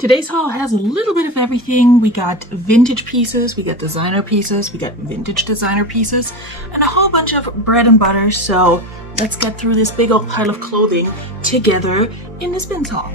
Today's haul has a little bit of everything. We got vintage pieces, we got designer pieces, we got vintage designer pieces, and a whole bunch of bread and butter. So let's get through this big old pile of clothing together in this bins haul.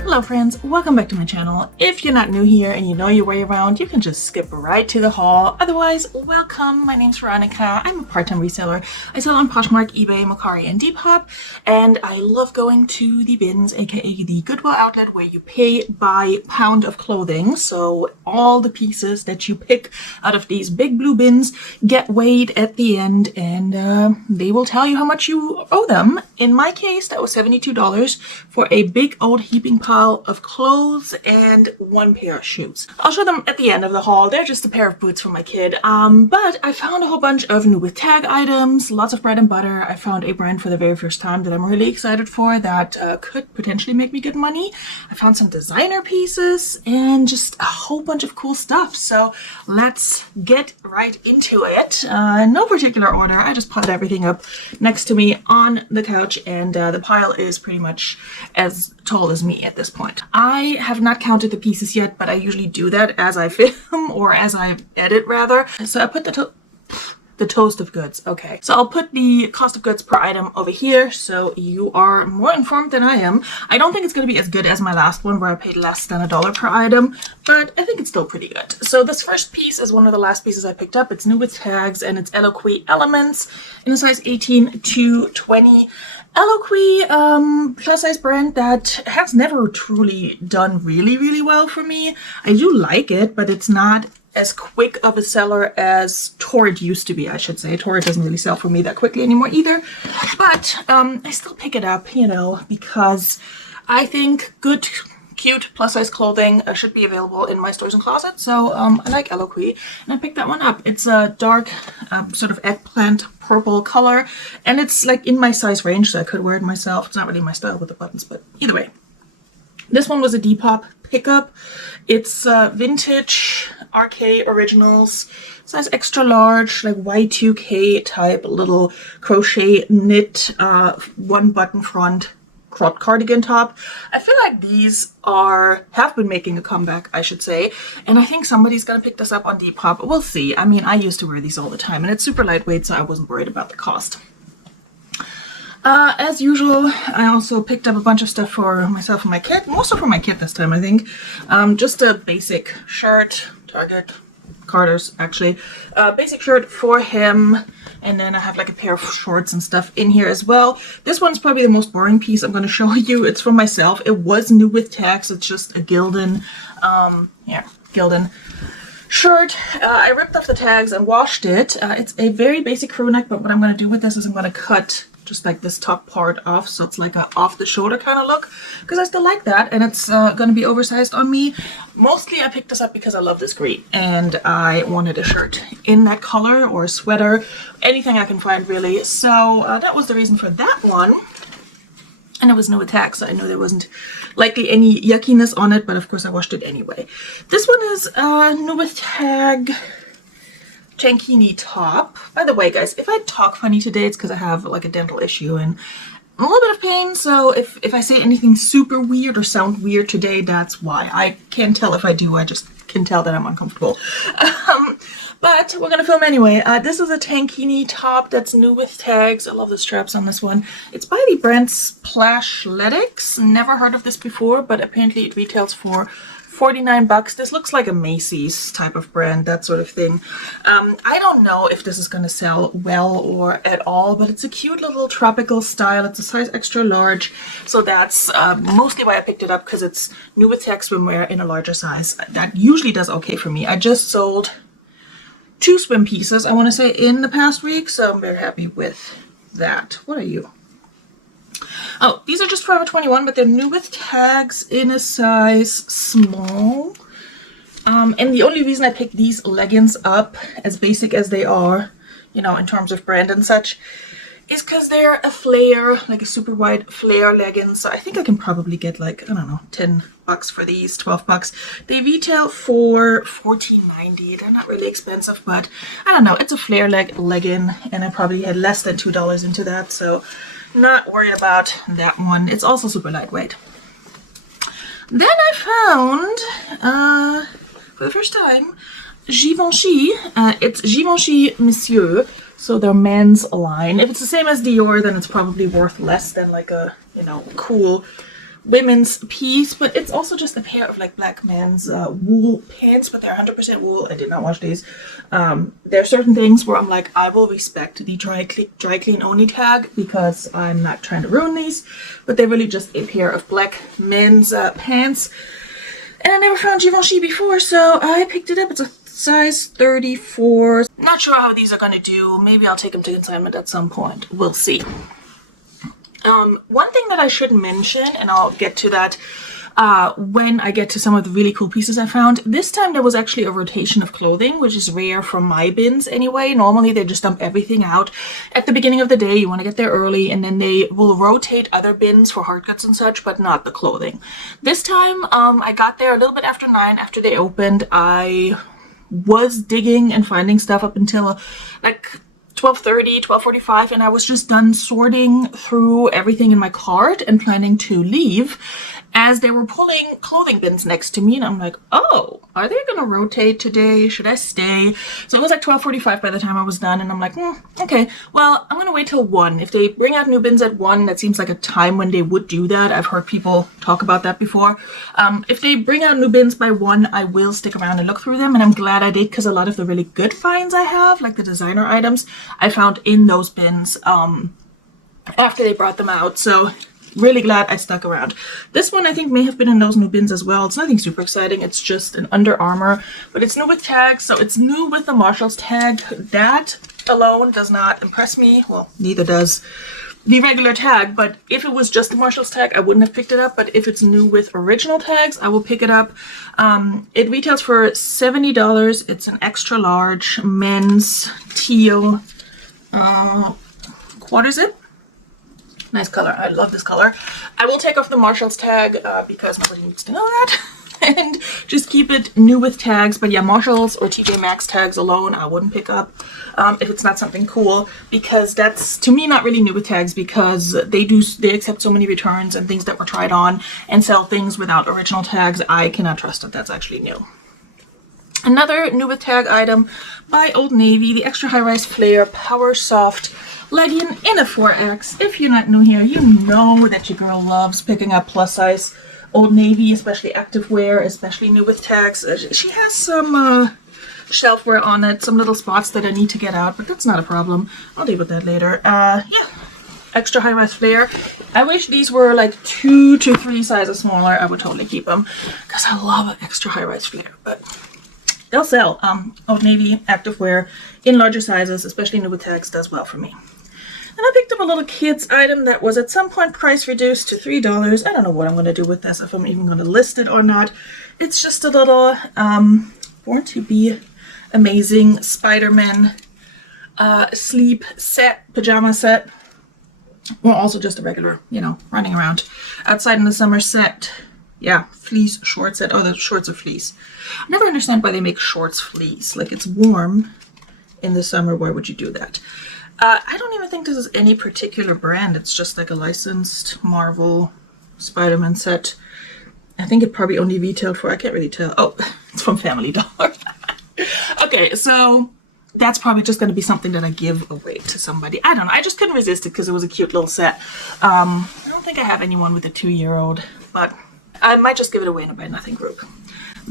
Hello friends, welcome back to my channel. If you're not new here and you know your way around, you can just skip right to the haul. Otherwise, welcome. My name's Veronika. I'm a part-time reseller. I sell on Poshmark, eBay, Mercari, and Depop, and I love going to the bins, aka the Goodwill Outlet, where you pay by pound of clothing. So all the pieces that you pick out of these big blue bins get weighed at the end, and they will tell you how much you owe them. In my case, that was $72 for a big old heaping pile of clothes and one pair of shoes. I'll show them at the end of the haul. They're just a pair of boots for my kid. But I found a whole bunch of new with tag items, lots of bread and butter. I found a brand for the very first time that I'm really excited for that could potentially make me good money. I found some designer pieces and just a whole bunch of cool stuff. So let's get right into it. In no particular order. I just piled everything up next to me on the couch, and the pile is pretty much as tall as me at this point. I have not counted the pieces yet, but I usually do that as I film, or as I edit rather. So I put the toast of goods. Okay, so I'll put the cost of goods per item over here so you are more informed than I am. I don't think it's going to be as good as my last one where I paid less than $1 per item, but I think it's still pretty good. So this first piece is one of the last pieces I picked up. It's new with tags and it's Eloquii Elements in a size 18 to 20. Eloquii, plus size brand that has never truly done really well for me. I do like it, but it's not as quick of a seller as Torrid used to be, I should say. Torrid doesn't really sell for me that quickly anymore either. But I still pick it up, you know, because I think good, cute plus size clothing should be available in my stores and closets. So I like Eloquii, and I picked that one up. It's a dark sort of eggplant purple color, and it's like in my size range, so I could wear it myself. It's not really my style with the buttons, but either way. This one was a Depop pickup. It's vintage RK Originals, size extra large, like Y2K type little crochet knit one button front cropped cardigan top. I feel like these have been making a comeback, I should say, and I think somebody's gonna pick this up on Depop. We'll see. I mean, I used to wear these all the time, and it's super lightweight, so I wasn't worried about the cost. As usual, I also picked up a bunch of stuff for myself and my kid, mostly for my kid this time, I think. Just a basic shirt, Target, Carter's actually, basic shirt for him, and then I have like a pair of shorts and stuff in here as well. This one's probably the most boring piece I'm going to show you. It's for myself. It was new with tags. It's just a Gildan, Gildan shirt. I ripped off the tags and washed it. It's a very basic crew neck, but what I'm going to do with this is I'm going to cut just like this top part off, so it's like a off the shoulder kind of look, because I still like that, and it's going to be oversized on me. Mostly I picked this up because I love this green, and I wanted a shirt in that color, or a sweater, anything I can find really. So that was the reason for that one, and it was new with tag, so I know there wasn't likely any yuckiness on it, but of course I washed it anyway. This one is new with tag Tankini top. By the way, guys, if I talk funny today, it's because I have like a dental issue and a little bit of pain. So if I say anything super weird or sound weird today, that's why. I can't tell if I do. I just can tell that I'm uncomfortable. But we're gonna film anyway. This is a Tankini top that's new with tags. I love the straps on this one. It's by the brand Splashletics. Never heard of this before, but apparently it retails for 49 bucks. This looks like a Macy's type of brand, that sort of thing. I don't know if this is going to sell well or at all, but it's a cute little tropical style. It's a size extra large, so that's mostly why I picked it up, because it's new with tag swimwear in a larger size. That usually does okay for me. I just sold 2 swim pieces, I want to say, in the past week, so I'm very happy with that. What are you? Oh, these are just Forever 21, but they're new with tags in a size small. And the only reason I picked these leggings up, as basic as they are, you know, in terms of brand and such, is because they're a flare, like a super wide flare leggings. So I think I can probably get like, I don't know, 10 bucks for these, 12 bucks. They retail for $14.90. They're not really expensive, but I don't know. It's a flare legging, and I probably had less than $2 into that, so not worried about that one. It's also super lightweight. Then I found, for the first time, Givenchy. It's Givenchy Monsieur, so their men's line. If it's the same as Dior, then it's probably worth less than like a, you know, cool women's piece, but it's also just a pair of like black men's wool pants, but they're 100% wool. I did not wash these. There are certain things where I'm like, I will respect the dry clean only tag because I'm not trying to ruin these, but they're really just a pair of black men's pants. And I never found Givenchy before, so I picked it up. It's a size 34. Not sure how these are going to do. Maybe I'll take them to consignment at some point. We'll see. One thing that I should mention, and I'll get to that when I get to some of the really cool pieces I found. This time there was actually a rotation of clothing, which is rare from my bins anyway. Normally they just dump everything out at the beginning of the day. You want to get there early, and then they will rotate other bins for hard goods and such, but not the clothing. This time I got there a little bit after 9, after they opened. I was digging and finding stuff up until like 12:30, 12:45, and I was just done sorting through everything in my cart and planning to leave as they were pulling clothing bins next to me, and I'm like, oh, are they gonna rotate today? Should I stay? So it was like 12:45 by the time I was done, and I'm like, okay, well, I'm gonna wait till 1. If they bring out new bins at 1, that seems like a time when they would do that. I've heard people talk about that before. If they bring out new bins by 1, I will stick around and look through them, and I'm glad I did, because a lot of the really good finds I have, like the designer items, I found in those bins after they brought them out. So really glad I stuck around. This one I think may have been in those new bins as well. It's nothing super exciting. It's just an Under Armour, but it's new with tags, so it's new with the Marshalls tag. That alone does not impress me. Well, neither does the regular tag, but if it was just the Marshalls tag, I wouldn't have picked it up. But if it's new with original tags, I will pick it up. It retails for $70. It's an extra large men's teal quarter zip. Nice color. I love this color. I will take off the Marshalls tag because nobody needs to know that. And just keep it new with tags. But yeah, Marshalls or TJ Maxx tags alone, I wouldn't pick up if it's not something cool, because that's, to me, not really new with tags, because they accept so many returns and things that were tried on and sell things without original tags. I cannot trust that that's actually new. Another new with tag item by Old Navy, the extra high-rise flare Power Soft legging in a 4X. If you're not new here, you know that your girl loves picking up plus size Old Navy, especially activewear, especially new with tags. She has some shelf wear on it, some little spots that I need to get out, but that's not a problem. I'll deal with that later. Yeah, extra high-rise flare. I wish these were like 2 to 3 sizes smaller. I would totally keep them because I love an extra high-rise flare, but they'll sell. Old Navy activewear in larger sizes, especially new with tags, does well for me. And I picked up a little kids item that was at some point price reduced to $3. I don't know what I'm going to do with this, if I'm even going to list it or not. It's just a little Born to Be Amazing Spider-Man sleep set, pajama set. Or also just a regular, you know, running around outside in the summer set. Yeah, fleece short set. Oh, the shorts are fleece. I never understand why they make shorts fleece. Like, it's warm in the summer. Why would you do that? I don't even think this is any particular brand. It's just like a licensed Marvel Spider-Man set. I think it probably only retailed for, I can't really tell. Oh, it's from Family Dollar. Okay, so that's probably just going to be something that I give away to somebody. I don't know. I just couldn't resist it because it was a cute little set. I don't think I have anyone with a 2-year-old, but I might just give it away in a Buy Nothing group.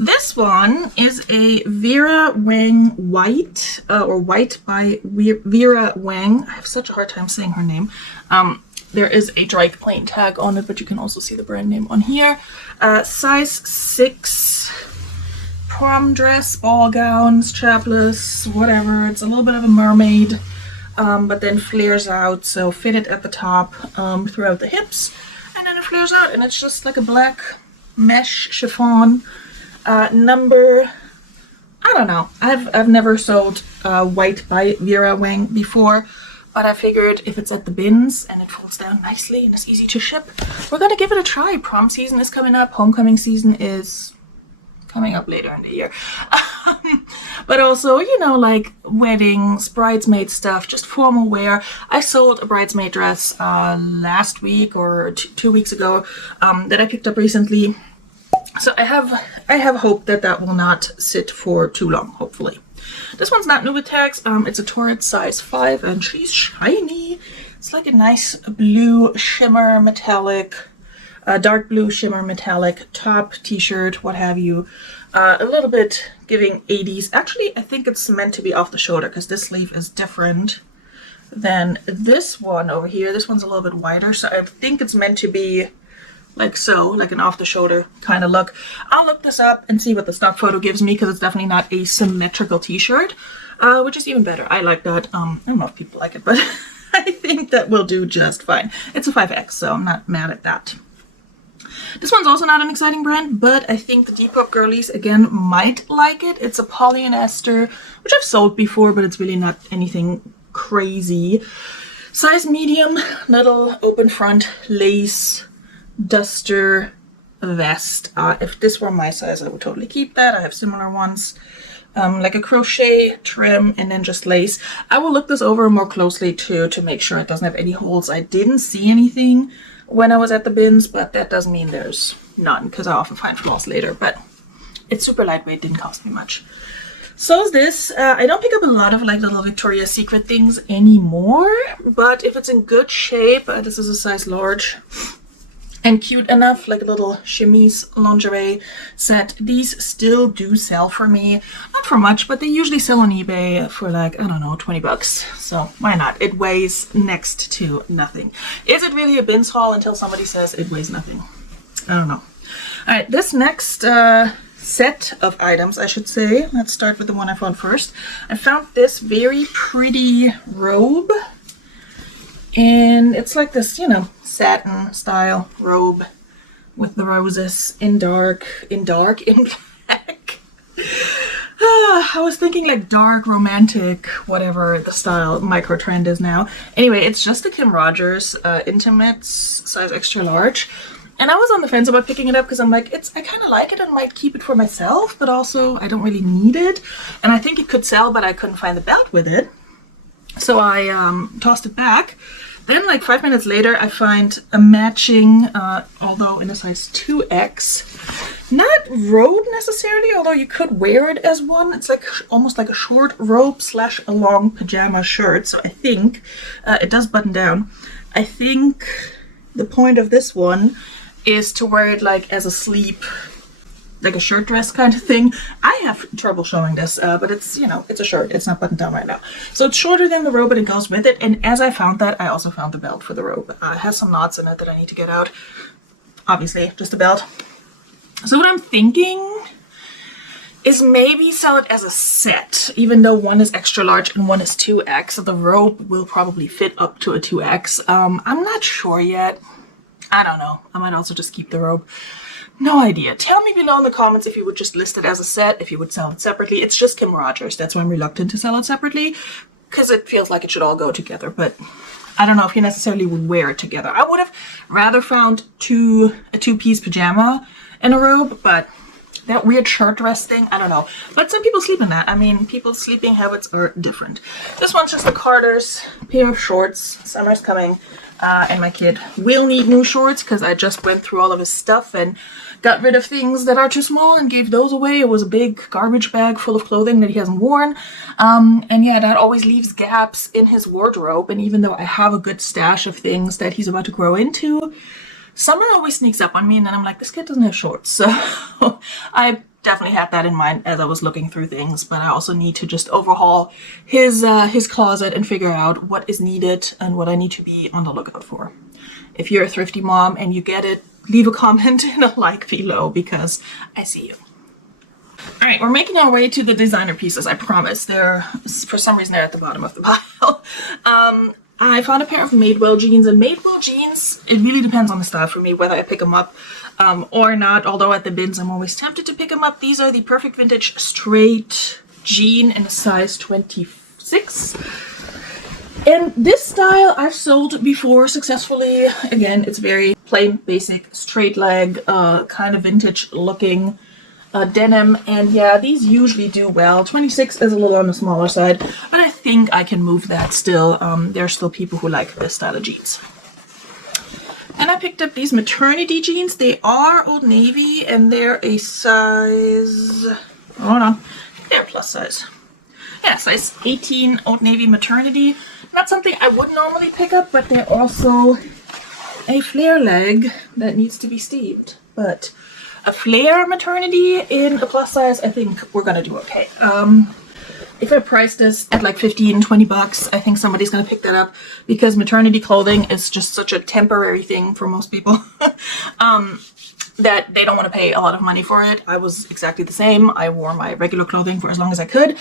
This one is a Vera Wang White, or White by Vera Wang. I have such a hard time saying her name. There is a dry plain tag on it, but you can also see the brand name on here. Size 6, prom dress, ball gowns, chapless, whatever. It's a little bit of a mermaid, but then flares out, so fitted at the top throughout the hips, and then it flares out, and it's just like a black mesh chiffon. Number, I don't know. I've never sold White by Vera Wang before. but I figured if it's at the bins and it folds down nicely and it's easy to ship, we're gonna give it a try. Prom season is coming up, homecoming season is coming up later in the year. But also, you know, like weddings, bridesmaid stuff, just formal wear. I sold a bridesmaid dress last week or 2 weeks ago that I picked up recently. So I have hope that that will not sit for too long, hopefully. This one's not new with tags. It's a Torrid size 5 and she's shiny. It's like a nice blue shimmer metallic, dark blue shimmer metallic top, t-shirt, what have you. A little bit giving 80s. Actually, I think it's meant to be off the shoulder because this sleeve is different than this one over here. This one's a little bit wider, so I think it's meant to be like so, like an off the shoulder kind of look. I'll look this up and see what the stock photo gives me because it's definitely not a symmetrical t-shirt, which is even better. I like that. I don't know if people like it, but I think that will do just fine. It's a 5X, so I'm not mad at that. This one's also not an exciting brand, but I think the Depop girlies, again, might like it. It's a polyester, which I've sold before, but it's really not anything crazy. Size medium, little open front lace duster vest. If this were my size, I would totally keep that. I have similar ones. Like a crochet trim and then just lace. I will look this over more closely too to make sure it doesn't have any holes. I didn't see anything when I was at the bins, but that doesn't mean there's none because I often find flaws later. But it's super lightweight, didn't cost me much. So is this. I don't pick up a lot of like little Victoria's Secret things anymore, but if it's in good shape, this is a size large and cute enough, like a little chemise lingerie set. These still do sell for me. Not for much, but they usually sell on eBay for like, I don't know, 20 bucks. So why not? It weighs next to nothing. Is it really a bins haul until somebody says it weighs nothing? I don't know. All right, this next set of items, I should say. Let's start with the one I found first. I found this very pretty robe. And it's like this, you know, satin style robe with the roses in black. I was thinking like dark, romantic, whatever the style micro trend is now. Anyway, it's just a Kim Rogers Intimates size extra large. And I was on the fence about picking it up because I'm like, I kind of like it and might keep it for myself, but also I don't really need it. And I think it could sell, but I couldn't find the belt with it. So I tossed it back. Then like 5 minutes later, I find a matching, although in a size 2X, not robe necessarily, although you could wear it as one. It's like almost like a short robe / a long pajama shirt. So I think it does button down. I think the point of this one is to wear it like as a sleep, like a shirt dress kind of thing. I have trouble showing this, but it's, you know, it's a shirt. It's not buttoned down right now. So it's shorter than the robe, but it goes with it. And as I found that, I also found the belt for the robe. It has some knots in it that I need to get out. Obviously, just a belt. So what I'm thinking is maybe sell it as a set, even though one is extra large and one is 2X. So the robe will probably fit up to a 2X. I'm not sure yet. I don't know. I might also just keep the robe. No idea. Tell me below in the comments if you would just list it as a set, if you would sell it separately. It's just Kim Rogers. That's why I'm reluctant to sell it separately, because it feels like it should all go together. But I don't know if you necessarily would wear it together. I would have rather found a two-piece pajama and a robe, but that weird shirt dress thing, I don't know. But some people sleep in that. I mean, people's sleeping habits are different. This one's just a Carter's pair of shorts. Summer's coming. And my kid will need new shorts because I just went through all of his stuff and got rid of things that are too small and gave those away. It was a big garbage bag full of clothing that he hasn't worn. And yeah, that always leaves gaps in his wardrobe. And even though I have a good stash of things that he's about to grow into, summer always sneaks up on me and then I'm like, this kid doesn't have shorts. So I definitely had that in mind as I was looking through things, but I also need to just overhaul his closet and figure out what is needed and what I need to be on the lookout for. If you're a thrifty mom and you get it, leave a comment and a like below because I see you. All right, we're making our way to the designer pieces, I promise. For some reason, they're at the bottom of the pile. I found a pair of Madewell jeans, and Madewell jeans, it really depends on the style for me, whether I pick them up or not, although at the bins I'm always tempted to pick them up. These are the Perfect Vintage straight jean in a size 26. And this style I've sold before successfully. Again, it's very plain, basic, straight leg, kind of vintage looking denim. And yeah, these usually do well. 26 is a little on the smaller side, but I think I can move that still. There are still people who like this style of jeans. And I picked up these maternity jeans. They are Old Navy and they're a size, hold on, they're plus size. Yeah, size 18 Old Navy maternity. Not something I would normally pick up, but they're also a flare leg that needs to be steamed. But a flare maternity in a plus size, I think we're gonna do okay. If I price this at like 15, 20 bucks, I think somebody's gonna pick that up because maternity clothing is just such a temporary thing for most people that they don't want to pay a lot of money for it. I was exactly the same. I wore my regular clothing for as long as I could.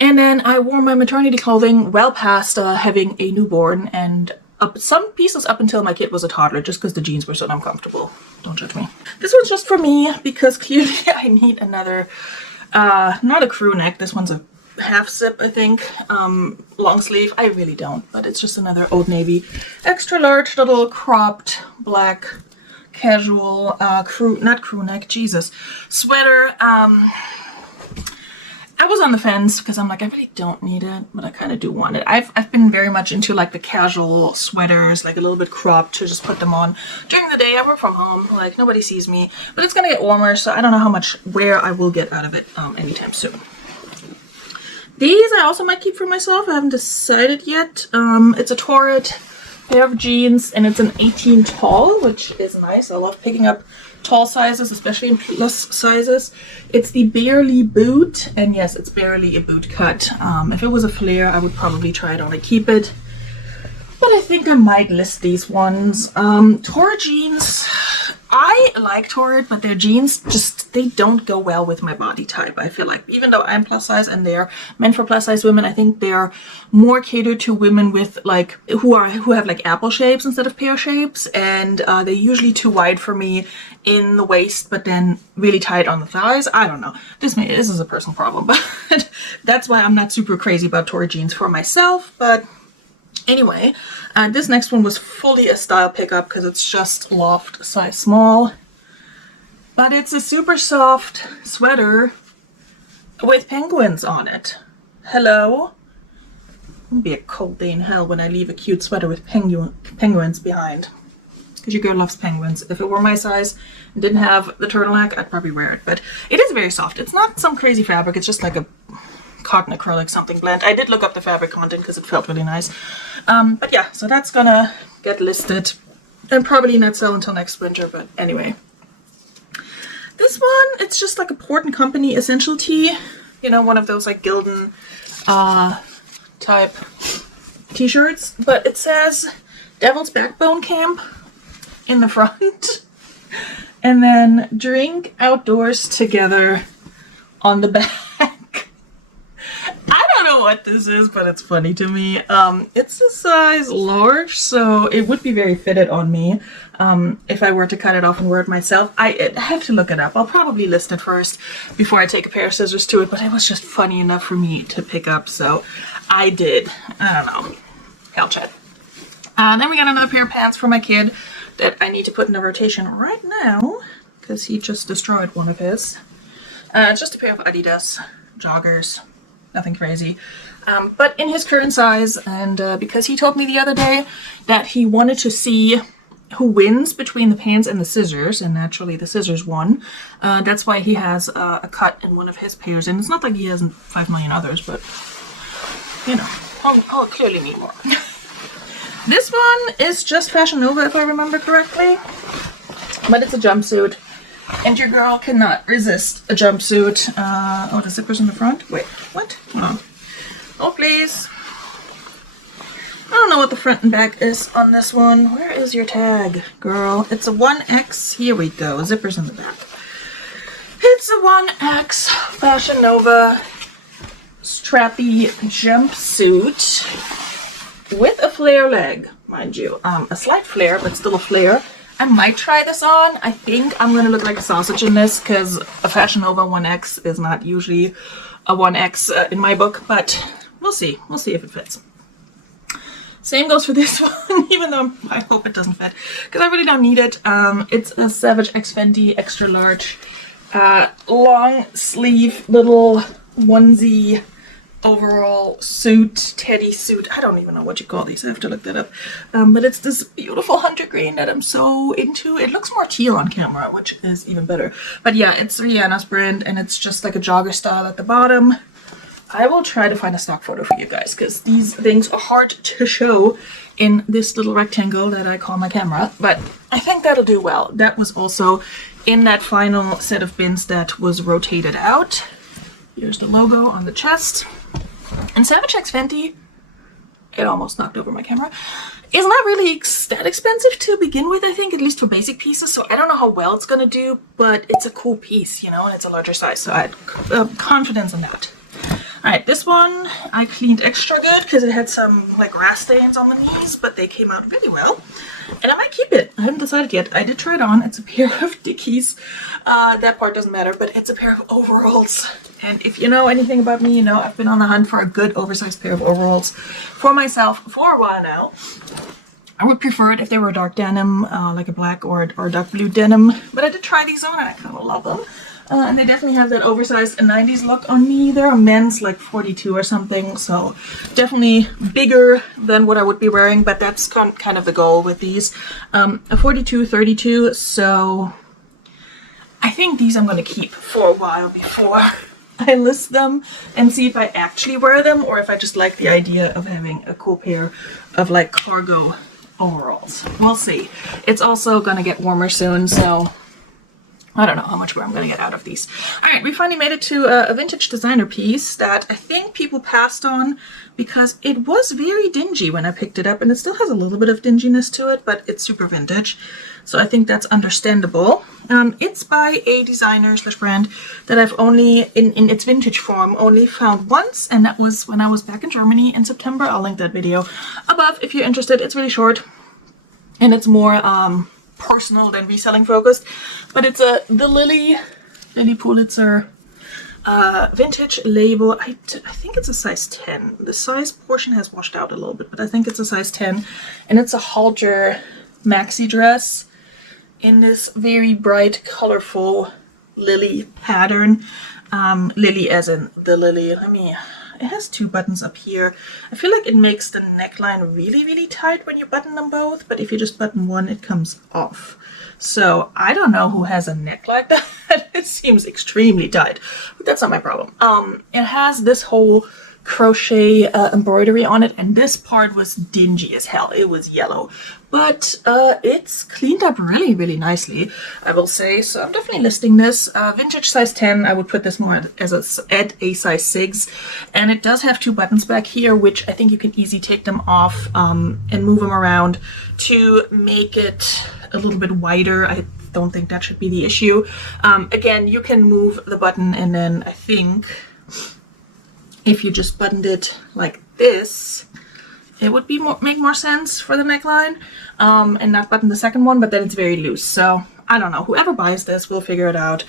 And then I wore my maternity clothing well past having a newborn and some pieces up until my kid was a toddler, just because the jeans were so uncomfortable. Don't judge me. This one's just for me because clearly I need another, not a crew neck. This one's a half zip, I think, long sleeve. I really don't, but it's just another Old Navy extra large little cropped black casual not crew neck, Jesus, sweater. I was on the fence because I'm like, I really don't need it, but I kind of do want it. I've been very much into like the casual sweaters, like a little bit cropped, to just put them on during the day. I work from home, like nobody sees me, but it's gonna get warmer, so I don't know how much wear I will get out of it anytime soon. These I also might keep for myself. I haven't decided yet. It's a Torrid pair of jeans and it's an 18 tall, which is nice. I love picking up tall sizes, especially in plus sizes. It's the Barely boot, and yes, it's barely a boot cut. If it was a flare, I would probably try it on and keep it, but I think I might list these ones. Torrid jeans, I like Torrid, but their jeans just, they don't go well with my body type. I feel like even though I'm plus size and they're meant for plus size women, I think they're more catered to women with like who have like apple shapes instead of pear shapes, and they're usually too wide for me in the waist, but then really tight on the thighs. I don't know. This is a personal problem, but that's why I'm not super crazy about Torrid jeans for myself. But anyway, this next one was fully a style pickup because it's just loft size small, but it's a super soft sweater with penguins on it. Hello? It'll be a cold day in hell when I leave a cute sweater with penguins behind, because your girl loves penguins. If it were my size and didn't have the turtleneck, I'd probably wear it, but it is very soft. It's not some crazy fabric. It's just like a cotton acrylic something blend. I did look up the fabric content because it felt really nice. But yeah, so that's gonna get listed and probably not sell until next winter, but anyway. This one, it's just like a Port & Company essential tee. You know, one of those like Gildan type t-shirts, but it says Devil's Backbone Camp in the front and then drink outdoors together on the back. I don't know what this is, but it's funny to me. It's a size large, so it would be very fitted on me if I were to cut it off and wear it myself. I have to look it up. I'll probably list it first before I take a pair of scissors to it, but it was just funny enough for me to pick up, so I did. I don't know. Hell chat. Then we got another pair of pants for my kid that I need to put in a rotation right now because he just destroyed one of his. It's just a pair of Adidas joggers. Nothing crazy, but in his current size, and because he told me the other day that he wanted to see who wins between the pants and the scissors, and naturally the scissors won. That's why he has a cut in one of his pairs, and it's not like he hasn't 5 million others, but you know, I'll clearly need more. This one is just Fashion Nova, if I remember correctly, but it's a jumpsuit. And your girl cannot resist a jumpsuit. Oh, the zipper's in the front? Wait, what? Oh, please. I don't know what the front and back is on this one. Where is your tag, girl? It's a 1X. Here we go. Zipper's in the back. It's a 1X Fashion Nova strappy jumpsuit with a flare leg, mind you. A slight flare, but still a flare. I might try this on. I think I'm going to look like a sausage in this because a Fashion Nova 1X is not usually a 1X in my book, but we'll see. We'll see if it fits. Same goes for this one, even though I hope it doesn't fit, because I really don't need it. It's a Savage X Fenty extra large, long sleeve little onesie overall suit, teddy suit. I don't even know what you call these. I have to look that up. But it's this beautiful hunter green that I'm so into. It looks more teal on camera, which is even better. But yeah, it's Rihanna's brand, and it's just like a jogger style at the bottom. I will try to find a stock photo for you guys, because these things are hard to show in this little rectangle that I call my camera. But I think that'll do well. That was also in that final set of bins that was rotated out. Here's the logo on the chest. And Savage X Fenty, it almost knocked over my camera, is not really that expensive to begin with, I think, at least for basic pieces. So I don't know how well it's going to do, but it's a cool piece, you know, and it's a larger size. So I had confidence in that. Alright, this one I cleaned extra good because it had some like grass stains on the knees, but they came out really well. And I might keep it. I haven't decided yet. I did try it on. It's a pair of Dickies. That part doesn't matter, but it's a pair of overalls. And if you know anything about me, you know I've been on the hunt for a good oversized pair of overalls for myself for a while now. I would prefer it if they were dark denim, like a black or dark blue denim. But I did try these on and I kind of love them. And they definitely have that oversized 90s look on me. They're a men's like 42 or something, so definitely bigger than what I would be wearing, but that's kind of the goal with these. A 42, 32, so I think these I'm going to keep for a while before I list them and see if I actually wear them or if I just like the idea of having a cool pair of like cargo overalls. We'll see. It's also going to get warmer soon, so I don't know how much more I'm going to get out of these. Alright, we finally made it to a vintage designer piece that I think people passed on because it was very dingy when I picked it up, and it still has a little bit of dinginess to it, but it's super vintage. So I think that's understandable. It's by a designer / brand that I've only, in its vintage form, only found once, and that was when I was back in Germany in September. I'll link that video above if you're interested. It's really short, and it's more personal than reselling focused, but it's the Lily Pulitzer vintage label. I think it's a size 10. The size portion has washed out a little bit, but I think it's a size 10, and it's a halter maxi dress in this very bright, colorful lily pattern. Lily as in the lily. It has two buttons up here. I feel like it makes the neckline really, really tight when you button them both, but if you just button one, it comes off. So I don't know who has a neck like that. It seems extremely tight, but that's not my problem. It has this whole crochet embroidery on it, and this part was dingy as hell. It was yellow, but it's cleaned up really, really nicely, I will say. So I'm definitely listing this. Vintage size 10. I would put this more as at a size 6, and it does have two buttons back here, which I think you can easily take them off and move them around to make it a little bit wider. I don't think that should be the issue. Again, you can move the button, and then I think if you just buttoned it like this, it would be make more sense for the neckline, and not button the second one, but then it's very loose. So I don't know, whoever buys this will figure it out.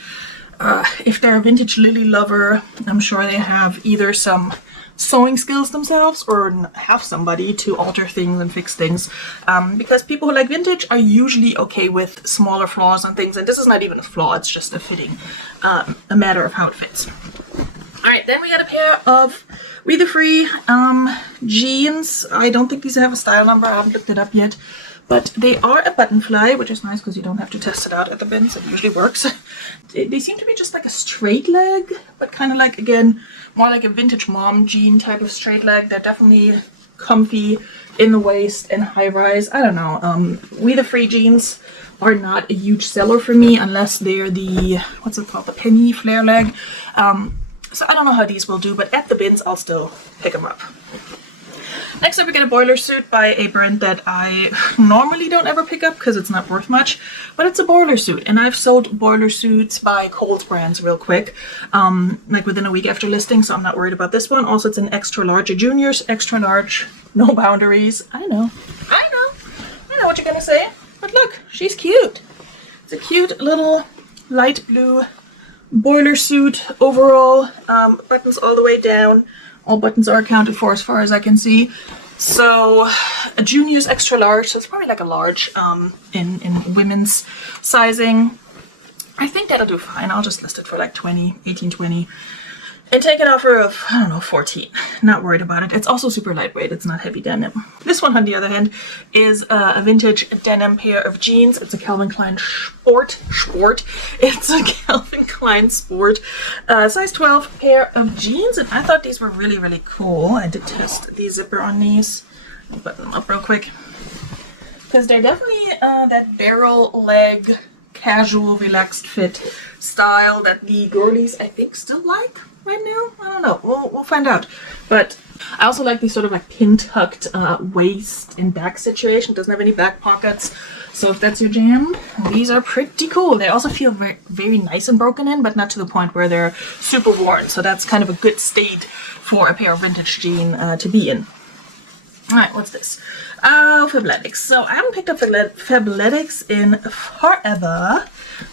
If they're a vintage Lily lover, I'm sure they have either some sewing skills themselves or have somebody to alter things and fix things, because people who like vintage are usually okay with smaller flaws on things, and this is not even a flaw, it's just a fitting, a matter of how it fits. Alright, then we got a pair of Breather Free jeans. I don't think these have a style number, I haven't looked it up yet, but they are a button fly, which is nice because you don't have to test it out at the bins. It usually works. They seem to be just like a straight leg, but kind of like, again, more like a vintage mom jean type of straight leg. They're definitely comfy in the waist and high rise. I don't know. Breather Free jeans are not a huge seller for me unless they're the, what's it called, the penny flare leg. So I don't know how these will do, but at the bins I'll still pick them up. Next up we get a boiler suit by a brand that I normally don't ever pick up because it's not worth much, but it's a boiler suit, and I've sold boiler suits by Kohl's brands real quick, like within a week after listing, so I'm not worried about this one. Also, it's an extra large, a juniors extra large, no boundaries. I know what you're gonna say, but look, she's cute. It's a cute little light blue boiler suit overall, buttons all the way down. All buttons are accounted for as far as I can see. So a junior's extra large, so it's probably like a large in women's sizing. I think that'll do fine. I'll just list it for like 20, 18, 20. And take an offer of, I don't know, 14. Not worried about it. It's also super lightweight. It's not heavy denim. This one, on the other hand, is a vintage denim pair of jeans. It's a Calvin Klein Sport. It's a Calvin Klein Sport size 12 pair of jeans. And I thought these were really, really cool. I did test the zipper on these. I'll button them up real quick. Because they're definitely that barrel leg, casual, relaxed fit style that the girlies, I think, still like. Right now, I don't know. We'll find out. But I also like this sort of like pin tucked waist and back situation. It doesn't have any back pockets. So if that's your jam, these are pretty cool. They also feel very, very nice and broken in, but not to the point where they're super worn. So that's kind of a good state for a pair of vintage jean to be in. All right, what's this? Oh, Fabletics. So I haven't picked up Fabletics in forever.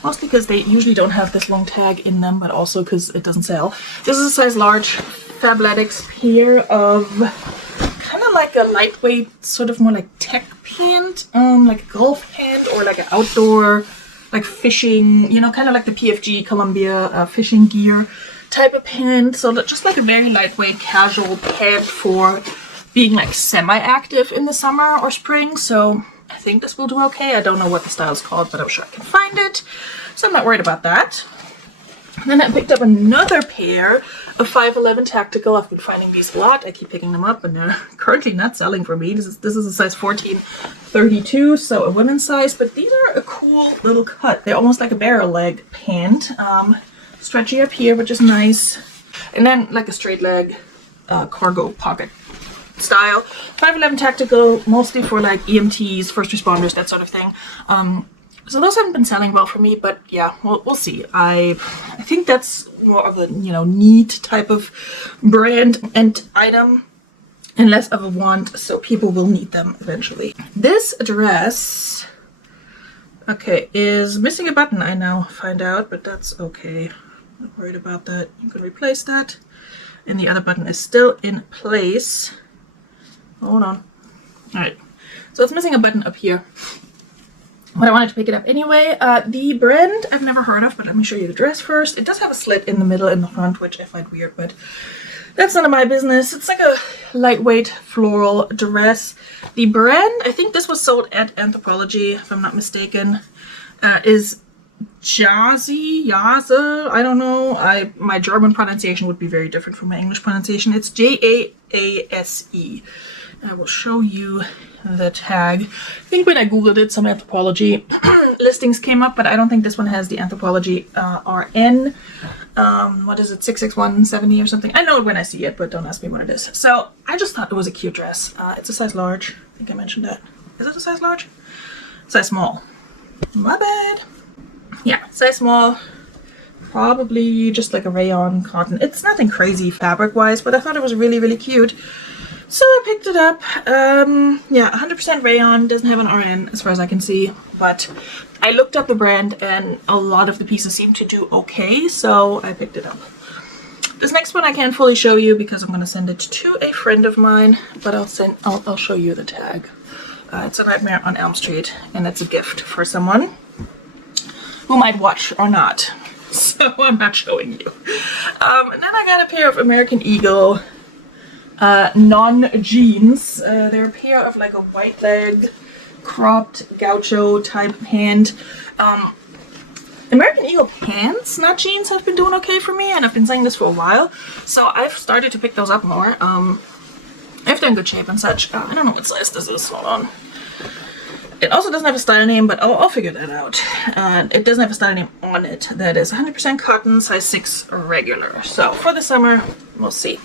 Mostly because they usually don't have this long tag in them, but also because it doesn't sell. This is a size large Fabletics pair of kind of like a lightweight, sort of more like tech pant, like a golf pant or like an outdoor, like fishing, you know, kind of like the PFG Columbia fishing gear type of pant. So just like a very lightweight, casual pant for being like semi-active in the summer or spring. So I think this will do okay. I don't know what the style is called, but I'm sure I can find it. So I'm not worried about that. And then I picked up another pair of 511 Tactical. I've been finding these a lot. I keep picking them up, and they're currently not selling for me. This is a size 14-32, so a women's size. But these are a cool little cut. They're almost like a barrel leg pant. Stretchy up here, which is nice. And then like a straight leg cargo pocket style. 511 Tactical, mostly for like EMTs, first responders, that sort of thing. So those haven't been selling well for me, but yeah, we'll see. I think that's more of a, you know, need type of brand and item and less of a want, so people will need them eventually. This dress, okay, is missing a button, I now find out, but that's okay. Not worried about that. You can replace that. And the other button is still in place. Hold on. All right, so it's missing a button up here, but I wanted to pick it up anyway. The brand I've never heard of, but let me show you the dress first. It does have a slit in the middle and the front, which I find weird, but that's none of my business. It's like a lightweight floral dress. The brand, I think this was sold at Anthropologie, if I'm not mistaken, is Jazzy, I don't know. My German pronunciation would be very different from my English pronunciation. It's Jaase. I will show you the tag. I think when I googled it, some Anthropologie listings came up, but I don't think this one has the Anthropologie RN. What is it, 66170 or something? I know it when I see it, but don't ask me what it is. So I just thought it was a cute dress. It's a size large. I think I mentioned that. Is it a size large? Size small. My bad. Yeah, size small. Probably just like a rayon cotton. It's nothing crazy fabric wise, but I thought it was really, really cute. So I picked it up. Yeah, 100% rayon, doesn't have an RN as far as I can see, but I looked up the brand and a lot of the pieces seem to do okay, so I picked it up. This next one I can't fully show you because I'm going to send it to a friend of mine, but I'll show you the tag. It's a Nightmare on Elm Street, and it's a gift for someone who might watch or not, so I'm not showing you. And then I got a pair of American Eagle non-jeans. They're a pair of like a white leg cropped gaucho type pant. American Eagle pants, not jeans, have been doing okay for me, and I've been saying this for a while, so I've started to pick those up more. If they're in good shape and such. I don't know what size this is, hold on. It also doesn't have a style name, but I'll figure that out. It doesn't have a style name on it. That is 100% cotton, size 6 regular. So for the summer, we'll see.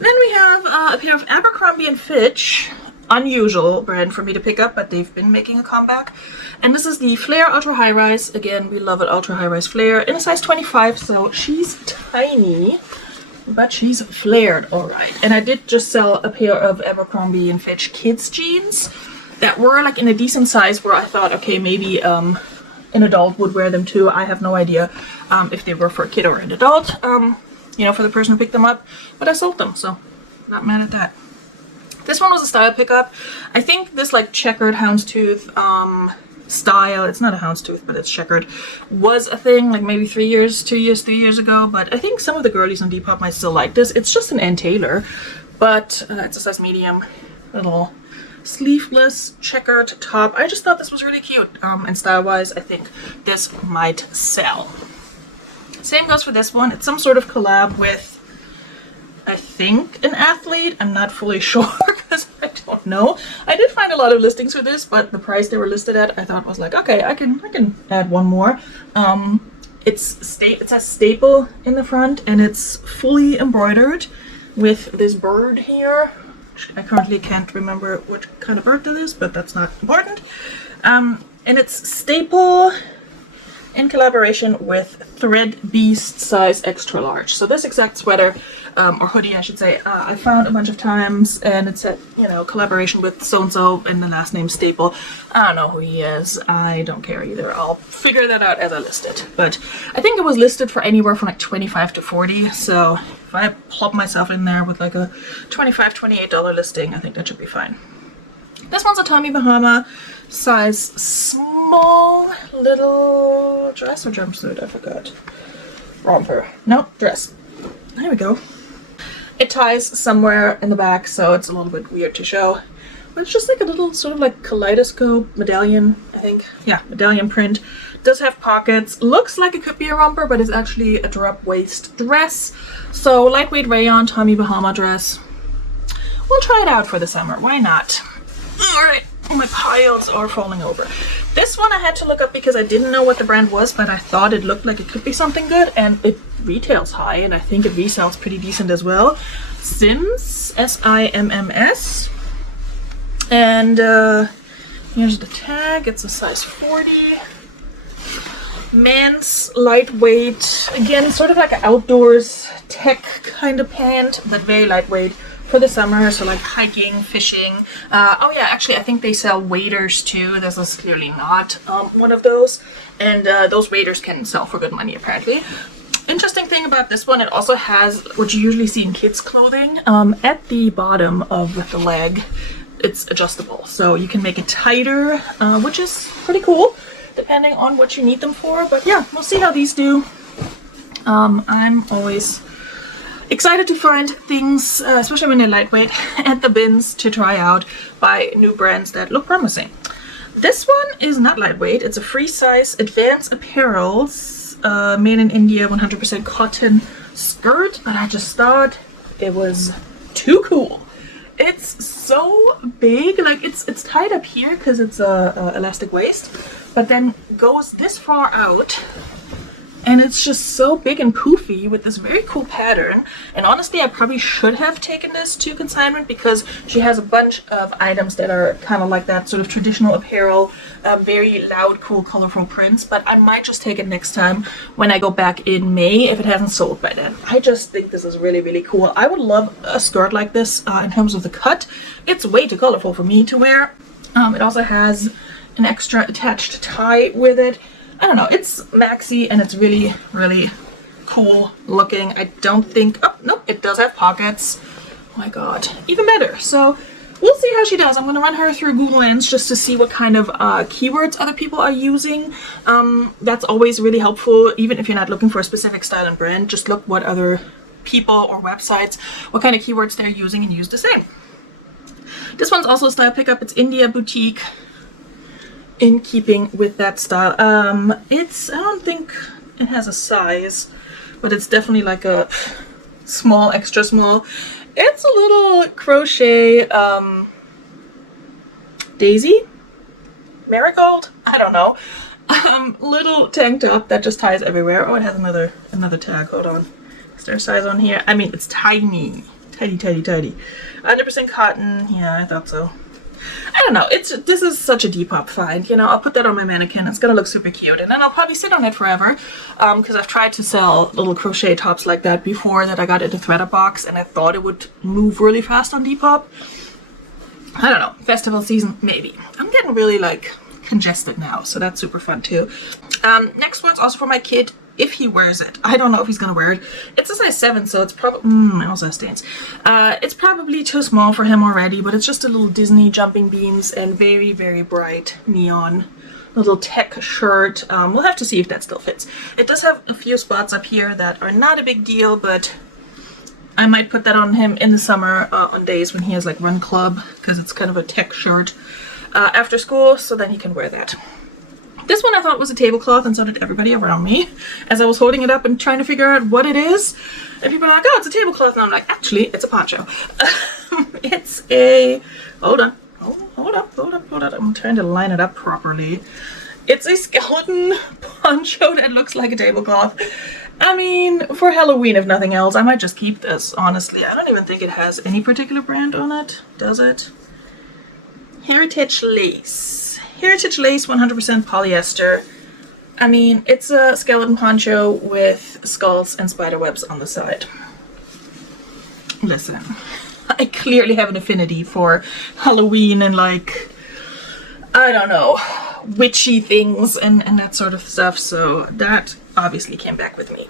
Then we have a pair of Abercrombie & Fitch, unusual brand for me to pick up, but they've been making a comeback. And this is the Flare Ultra High Rise. Again, we love an Ultra High Rise flare in a size 25, so she's tiny, but she's flared all right. And I did just sell a pair of Abercrombie & Fitch kids jeans that were like in a decent size where I thought, okay, maybe an adult would wear them too. I have no idea if they were for a kid or an adult. You know, for the person who picked them up, but I sold them, so not mad at that. This one was a style pickup. I think this like checkered houndstooth style, it's not a houndstooth, but it's checkered, was a thing like maybe 3 years, 3 years ago. But I think some of the girlies on Depop might still like this. It's just an Ann Taylor, but it's a size medium, little sleeveless checkered top. I just thought this was really cute, and style wise I think this might sell. Same goes for this one. It's some sort of collab with, I think, an athlete. I'm not fully sure because I don't know. I did find a lot of listings for this, but the price they were listed at I thought was like, okay, I can add one more. It says staple in the front, and it's fully embroidered with this bird here. I currently can't remember what kind of bird it is, but that's not important. And it's staple in collaboration with Thread Beast size extra large. So this exact sweater, or hoodie I should say, I found a bunch of times, and it said, you know, collaboration with so-and-so and the last name Staple. I don't know who he is. I don't care either. I'll figure that out as I list it. But I think it was listed for anywhere from like 25 to 40. So if I plop myself in there with like a $25, $28 listing, I think that should be fine. This one's a Tommy Bahama size small little dress or jumpsuit, I forgot. Romper. Nope, dress. There we go. It ties somewhere in the back, so it's a little bit weird to show. But it's just like a little sort of like kaleidoscope medallion, I think. Yeah, medallion print. Does have pockets. Looks like it could be a romper, but it's actually a drop waist dress. So lightweight rayon Tommy Bahama dress. We'll try it out for the summer. Why not? Alright, my piles are falling over. This one I had to look up because I didn't know what the brand was, but I thought it looked like it could be something good, and it retails high, and I think it resells pretty decent as well. Sims, S-I-M-M-S. And here's the tag. It's a size 40. Men's lightweight. Again, sort of like an outdoors tech kind of pant, but very lightweight. For the summer, so like hiking, fishing. Oh yeah, actually I think they sell waders too. This is clearly not one of those. And those waders can sell for good money apparently. Interesting thing about this one, it also has what you usually see in kids clothing. At the bottom of the leg, it's adjustable. So you can make it tighter, which is pretty cool, depending on what you need them for. But yeah, we'll see how these do. I'm always excited to find things, especially when they're lightweight, at the bins to try out by new brands that look promising. This one is not lightweight. It's a free size Advanced Apparels, made in India, 100% cotton skirt, but I just thought it was too cool. It's so big, like it's tied up here because it's a elastic waist, but then goes this far out. And it's just so big and poofy with this very cool pattern. And honestly, I probably should have taken this to consignment because she has a bunch of items that are kind of like that sort of traditional apparel, very loud, cool, colorful prints. But I might just take it next time when I go back in May if it hasn't sold by then. I just think this is really, really cool. I would love a skirt like this in terms of the cut. It's way too colorful for me to wear. It also has an extra attached tie with it. I don't know, it's maxi and it's really, really cool looking. I don't think, oh, nope, it does have pockets. Oh my god, even better. So we'll see how she does. I'm going to run her through Google Lens just to see what kind of keywords other people are using. That's always really helpful, even if you're not looking for a specific style and brand. Just look what other people or websites, what kind of keywords they're using, and use the same. This one's also a style pickup. It's India Boutique, in keeping with that style. I don't think it has a size, but it's definitely like a small, extra small. It's a little crochet daisy, marigold, I don't know, little tank top that just ties everywhere. Oh, it has another tag. Hold on, is there a size on here? I mean, it's tiny, 100% cotton. Yeah, I thought so. I don't know, this is such a Depop find, you know. I'll put that on my mannequin. It's gonna look super cute, and then I'll probably sit on it forever, because I've tried to sell little crochet tops like that before that I got into Thread Box, and I thought it would move really fast on Depop. I don't know, festival season, maybe. I'm getting really like congested now, so that's super fun too. Next one's also for my kid. if he wears it. I don't know if he's gonna wear it. It's a size 7, so it's probably it also has stains. It's probably too small for him already, but it's just a little Disney jumping beans and very, very bright neon little tech shirt. We'll have to see if that still fits. It does have a few spots up here that are not a big deal, but I might put that on him in the summer on days when he has like run club, because it's kind of a tech shirt after school, so then he can wear that. This one I thought was a tablecloth, and so did everybody around me as I was holding it up and trying to figure out what it is. And people are like, oh, it's a tablecloth. And I'm like, actually, it's a poncho. It's a, hold on. Hold up. I'm trying to line it up properly. It's a skeleton poncho that looks like a tablecloth. I mean, for Halloween, if nothing else, I might just keep this, honestly. I don't even think it has any particular brand on it, does it? Heritage lace. Heritage lace, 100% polyester. I mean, it's a skeleton poncho with skulls and spider webs on the side. Listen, I clearly have an affinity for Halloween and like, I don't know, witchy things and that sort of stuff, so that obviously came back with me.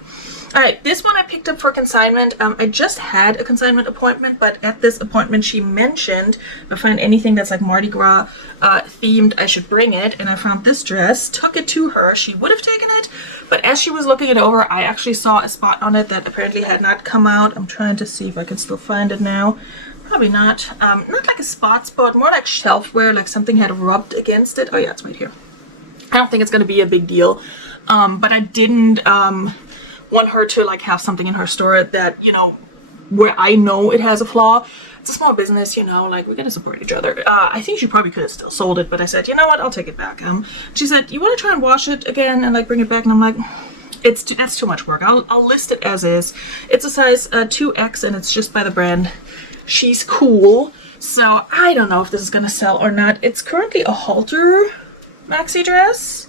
Alright, this one I picked up for consignment. I just had a consignment appointment, but at this appointment she mentioned if I find anything that's like Mardi Gras themed, I should bring it, and I found this dress, took it to her. She would have taken it, but as she was looking it over, I actually saw a spot on it that apparently had not come out. I'm trying to see if I can still find it now. Probably not. Not like a spot, more like shelf wear, like something had rubbed against it. Oh yeah, it's right here. I don't think it's going to be a big deal, but I didn't want her to like have something in her store that, you know, where I know it has a flaw. It's a small business, you know, like we're gonna support each other. I think she probably could have still sold it, but I said, you know what, I'll take it back. She said, you want to try and wash it again and like bring it back? And I'm like, that's too much work. I'll list it as is. It's a size 2X and it's just by the brand She's Cool. So I don't know if this is gonna sell or not. It's currently a halter maxi dress.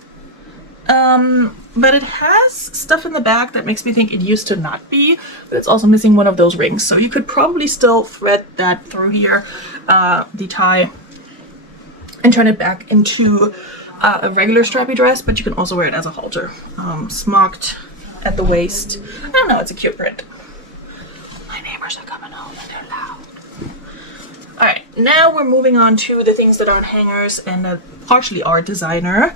But it has stuff in the back that makes me think it used to not be, but it's also missing one of those rings. So you could probably still thread that through here, the tie, and turn it back into a regular strappy dress, but you can also wear it as a halter. Smocked at the waist. I don't know, it's a cute print. My neighbors are coming home and they're loud. Alright, now we're moving on to the things that aren't hangers and partially are designer.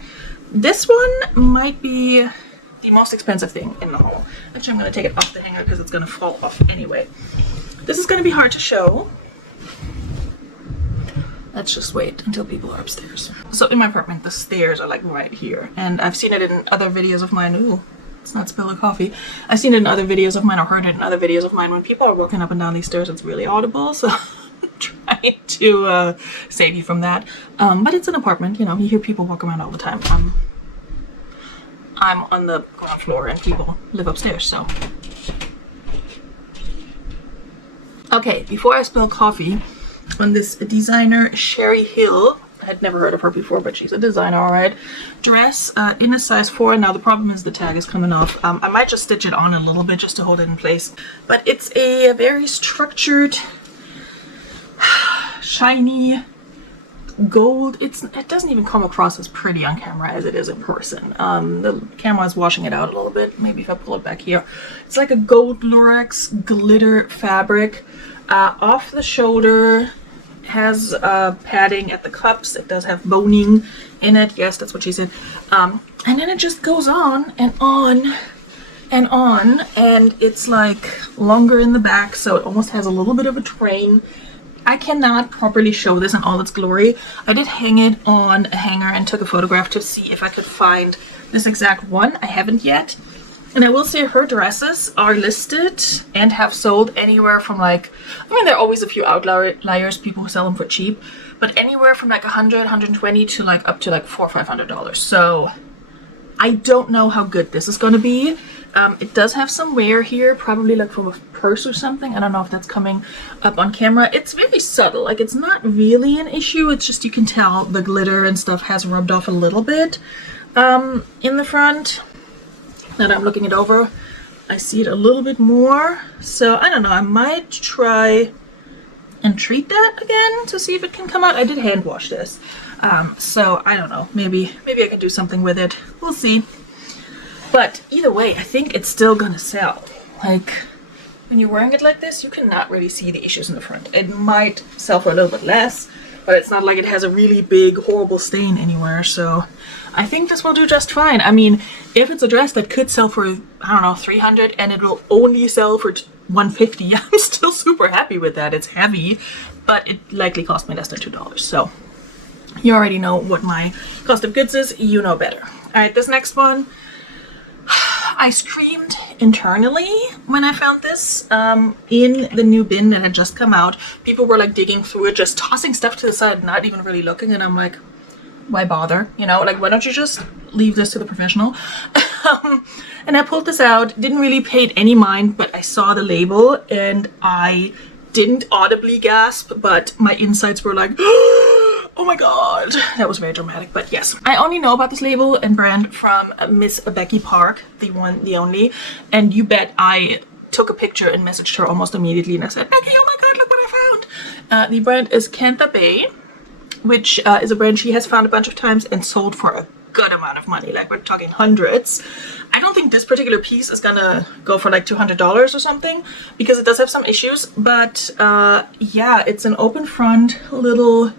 This one might be the most expensive thing in the haul. Actually, I'm going to take it off the hanger because it's going to fall off anyway. This is going to be hard to show. Let's just wait until people are upstairs. So in my apartment, the stairs are like right here. And I've seen it in other videos of mine. Ooh, let's not spill the coffee. I've seen it in other videos of mine or heard it in other videos of mine. When people are walking up and down these stairs, it's really audible. So trying to save you from that, but it's an apartment, you know, you hear people walk around all the time. I'm on the ground floor and people live upstairs, so. Okay, before I spill coffee on this designer Sherry Hill, I had never heard of her before, but she's a designer, alright, dress in a size 4. Now the problem is the tag is coming off. I might just stitch it on a little bit just to hold it in place, but it's a very structured, shiny gold. It doesn't even come across as pretty on camera as it is in person. The camera is washing it out a little bit. Maybe if I pull it back here. It's like a gold lurex glitter fabric. Off the shoulder, has padding at the cups. It does have boning in it. Yes, that's what she said. And then it just goes on and on and on, and it's like longer in the back, so it almost has a little bit of a train. I cannot properly show this in all its glory. I did hang it on a hanger and took a photograph to see if I could find this exact one. I haven't yet. And I will say her dresses are listed and have sold anywhere from like, I mean, there are always a few outliers, people who sell them for cheap, but anywhere from like 100, 120 to like up to like $400 or $500. So I don't know how good this is going to be. It does have some wear here, probably like from a purse or something. I don't know if that's coming up on camera. It's very subtle, like it's not really an issue. It's just you can tell the glitter and stuff has rubbed off a little bit in the front. Now that I'm looking it over, I see it a little bit more. So I don't know, I might try and treat that again to see if it can come out. I did hand wash this. So I don't know, maybe I can do something with it. We'll see. But either way, I think it's still gonna sell. Like, when you're wearing it like this, you cannot really see the issues in the front. It might sell for a little bit less, but it's not like it has a really big, horrible stain anywhere. So I think this will do just fine. I mean, if it's a dress that could sell for, I don't know, 300 and it will only sell for 150, I'm still super happy with that. It's heavy, but it likely cost me less than $2. So you already know what my cost of goods is. You know better. All right, this next one. I screamed internally when I found this in the new bin that had just come out. People were like digging through it, just tossing stuff to the side, not even really looking. And I'm like, why bother? You know, like, why don't you just leave this to the professional? And I pulled this out, didn't really pay it any mind, but I saw the label and I didn't audibly gasp, but my insides were like, oh my god, that was very dramatic. But yes, I only know about this label and brand from Miss Becky Park, the one, the only, and you bet I took a picture and messaged her almost immediately and I said, Becky, oh my god, look what I found. The brand is Cantha Bay, which is a brand she has found a bunch of times and sold for a good amount of money. Like, we're talking hundreds. I don't think this particular piece is gonna go for like $200 or something because it does have some issues, but yeah, it's an open front little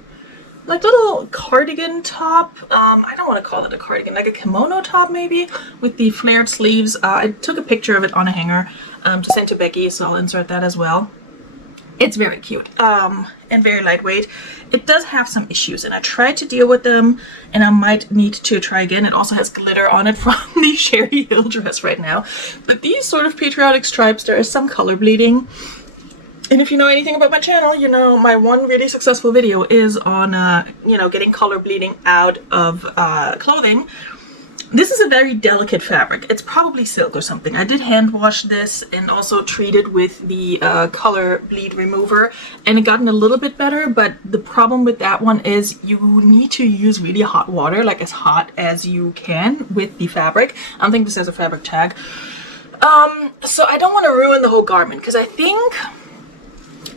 cardigan top. I don't want to call it a cardigan, like a kimono top maybe, with the flared sleeves. I took a picture of it on a hanger to send to Becky, so I'll insert that as well. It's very cute and very lightweight. It does have some issues and I tried to deal with them and I might need to try again. It also has glitter on it from the Sherry Hill dress right now. But these sort of patriotic stripes, there is some color bleeding. And if you know anything about my channel, you know my one really successful video is on, you know, getting color bleeding out of clothing. This is a very delicate fabric. It's probably silk or something. I did hand wash this and also treat it with the color bleed remover, and it gotten a little bit better, but the problem with that one is you need to use really hot water, like as hot as you can with the fabric. I don't think this has a fabric tag. So I don't want to ruin the whole garment because I think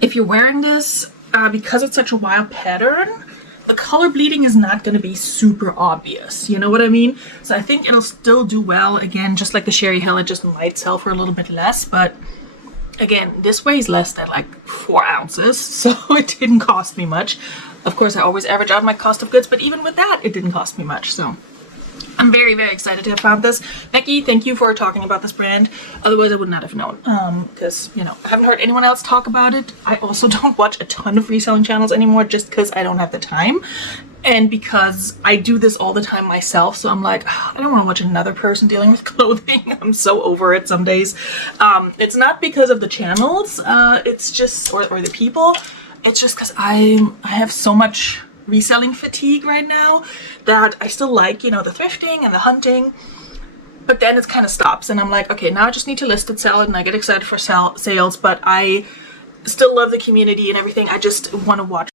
if you're wearing this, because it's such a wild pattern, the color bleeding is not going to be super obvious. You know what I mean? So I think it'll still do well. Again, just like the Sherry Hill, it just might sell for a little bit less. But again, this weighs less than like 4 ounces, so it didn't cost me much. Of course, I always average out my cost of goods, but even with that, it didn't cost me much. So I'm very, very excited to have found this. Becky, thank you for talking about this brand. Otherwise, I would not have known. Because, you know, I haven't heard anyone else talk about it. I also don't watch a ton of reselling channels anymore just because I don't have the time. And because I do this all the time myself. So I'm like, I don't want to watch another person dealing with clothing. I'm so over it some days. It's not because of the channels. It's just, or the people. It's just because I have so much reselling fatigue right now that I still like, you know, the thrifting and the hunting, but then it kind of stops and I'm like, okay, now I just need to list it, sell it, and I get excited for sales, but I still love the community and everything. I just want to watch.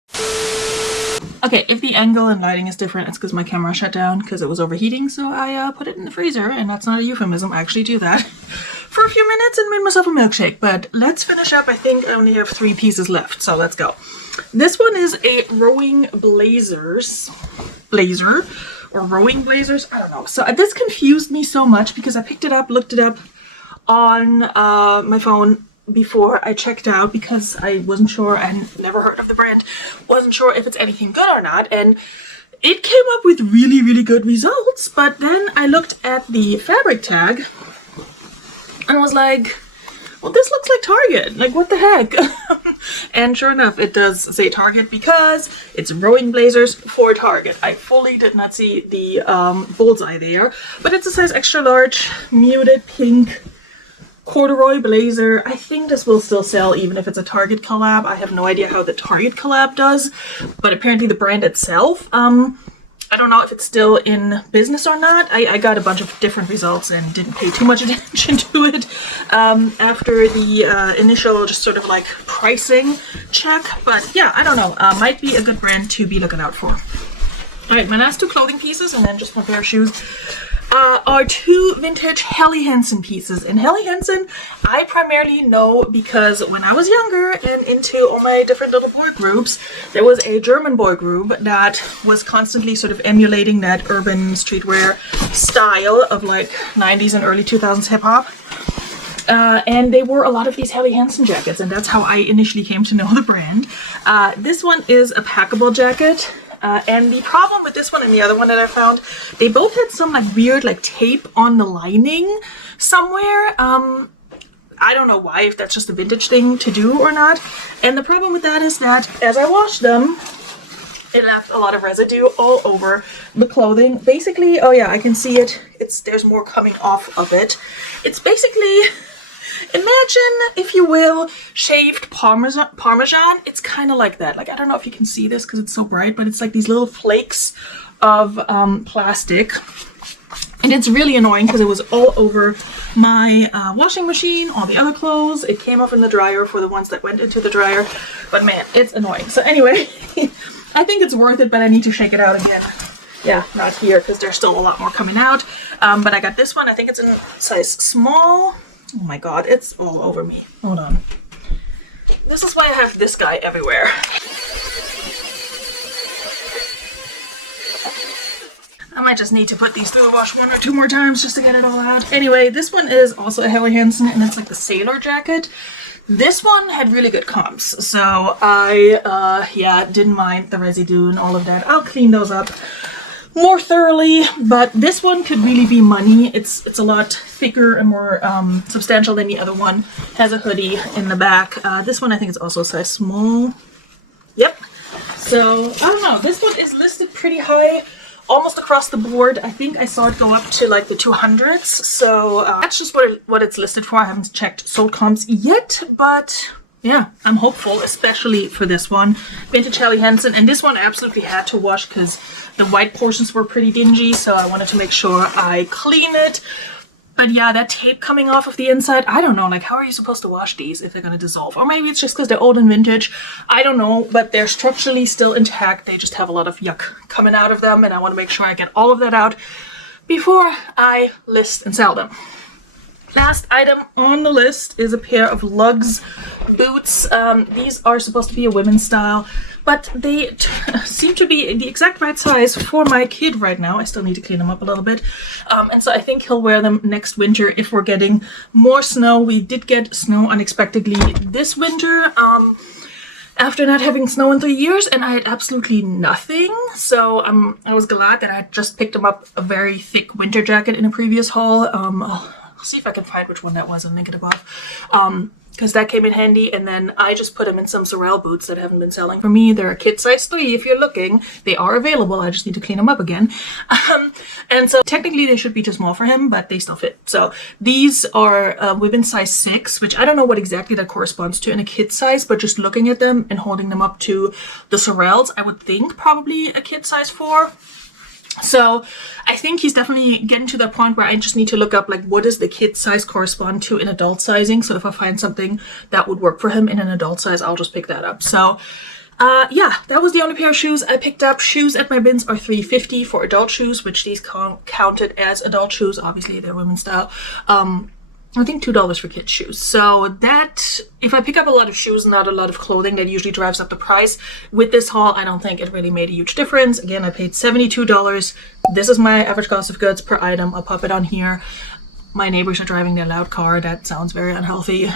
Okay, if the angle and lighting is different, it's because my camera shut down because it was overheating, so I put it in the freezer, and that's not a euphemism. I actually do that for a few minutes and made myself a milkshake. But let's finish up. I think I only have 3 pieces left, so let's go. This one is a rowing blazer, or rowing blazers, I don't know. So this confused me so much because I picked it up, looked it up on my phone before I checked out because I wasn't sure and never heard of the brand, wasn't sure if it's anything good or not, and it came up with really, really good results. But then I looked at the fabric tag and was like, well, this looks like Target, like what the heck? And sure enough, it does say Target because it's rowing blazers for Target. I fully did not see the bullseye there, but it's a size extra large, muted pink corduroy blazer. I think this will still sell even if it's a Target collab. I have no idea how the Target collab does, but apparently the brand itself, I don't know if it's still in business or not. I got a bunch of different results and didn't pay too much attention to it after the initial just sort of like pricing check. But yeah, I don't know. Might be a good brand to be looking out for. All right, my last 2 clothing pieces and then just one pair of shoes. are two vintage Helly Hansen pieces. And Helly Hansen, I primarily know because when I was younger and into all my different little boy groups, there was a German boy group that was constantly sort of emulating that urban streetwear style of like 90s and early 2000s hip hop. And they wore a lot of these Helly Hansen jackets, and that's how I initially came to know the brand. This one is a packable jacket. And the problem with this one and the other one that I found, they both had some like weird like tape on the lining somewhere. I don't know why, if that's just a vintage thing to do or not. And the problem with that is that as I washed them, it left a lot of residue all over the clothing. Basically, oh yeah, I can see it. There's more coming off of it. It's basically, imagine, if you will, shaved Parmesan. It's kind of like that. Like, I don't know if you can see this because it's so bright, but it's like these little flakes of plastic. And it's really annoying because it was all over my washing machine, all the other clothes. It came off in the dryer for the ones that went into the dryer. But man, it's annoying. So anyway, I think it's worth it, but I need to shake it out again. Yeah, not here because there's still a lot more coming out. But I got this one. I think it's in size small. Oh my god, it's all over me. Hold on. This is why I have this guy everywhere. I might just need to put these through the wash one or two more times just to get it all out. Anyway, this one is also a Helly Hansen, and it's like the sailor jacket. This one had really good comps, so I, yeah, didn't mind the residue and all of that. I'll clean those up more thoroughly, but this one could really be money. It's a lot thicker and more substantial than the other one. Has a hoodie in the back. This one I think is also a size small. Yep. So I don't know. This one is listed pretty high, almost across the board. I think I saw it go up to like the 200s. So that's just what it's listed for. I haven't checked sold comps yet, but yeah, I'm hopeful, especially for this one. Vintage Helly Hansen, and this one I absolutely had to wash because the white portions were pretty dingy, so I wanted to make sure I clean it. But yeah, that tape coming off of the inside, I don't know, like how are you supposed to wash these if they're going to dissolve? Or maybe it's just because they're old and vintage. I don't know, but they're structurally still intact. They just have a lot of yuck coming out of them, and I want to make sure I get all of that out before I list and sell them. Last item on the list is a pair of lugs boots. These are supposed to be a women's style, but they seem to be the exact right size for my kid right now. I still need to clean them up a little bit. And so I think he'll wear them next winter if we're getting more snow. We did get snow unexpectedly this winter. After not having snow in 3 years, and I had absolutely nothing. So I was glad that I had just picked him up a very thick winter jacket in a previous haul. I'll see if I can find which one that was and link it above. Because that came in handy, and then I just put them in some Sorel boots that haven't been selling. For me, they're a kid size 3 if you're looking. They are available, I just need to clean them up again. And so technically they should be too small for him, but they still fit. So these are women's size 6, which I don't know what exactly that corresponds to in a kid size, but just looking at them and holding them up to the Sorels, I would think probably a kid size 4. So I think he's definitely getting to that point where I just need to look up like what does the kid size correspond to in adult sizing. So if I find something that would work for him in an adult size, I'll just pick that up. So yeah, that was the only pair of shoes I picked up. Shoes at my bins are $3.50 for adult shoes, which these counted as adult shoes. Obviously they're women's style. I think $2 for kids shoes. So that, if I pick up a lot of shoes and not a lot of clothing, that usually drives up the price. With this haul, I don't think it really made a huge difference. Again, I paid $72. This is my average cost of goods per item. I'll pop it on here. My neighbors are driving their loud car. That sounds very unhealthy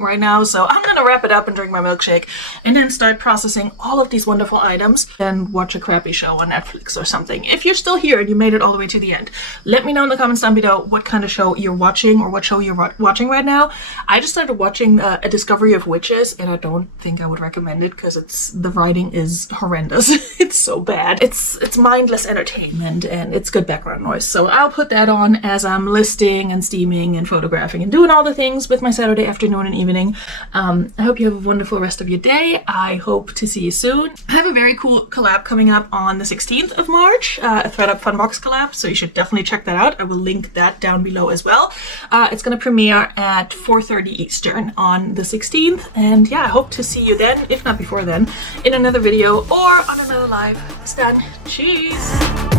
right now. So I'm gonna wrap it up and drink my milkshake and then start processing all of these wonderful items and watch a crappy show on Netflix or something. If you're still here and you made it all the way to the end, let me know in the comments down below what kind of show you're watching or what show you're watching right now. I just started watching A Discovery of Witches, and I don't think I would recommend it because the writing is horrendous. It's so bad. It's mindless entertainment and it's good background noise. So I'll put that on as I'm listing and steaming and photographing and doing all the things with my Saturday afternoon and evening. I hope you have a wonderful rest of your day. I hope to see you soon. I have a very cool collab coming up on the 16th of March, a ThredUp Funbox collab, so you should definitely check that out. I will link that down below as well. It's going to premiere at 4:30 Eastern on the 16th, and yeah, I hope to see you then, if not before then, in another video or on another live. It's done. Cheers!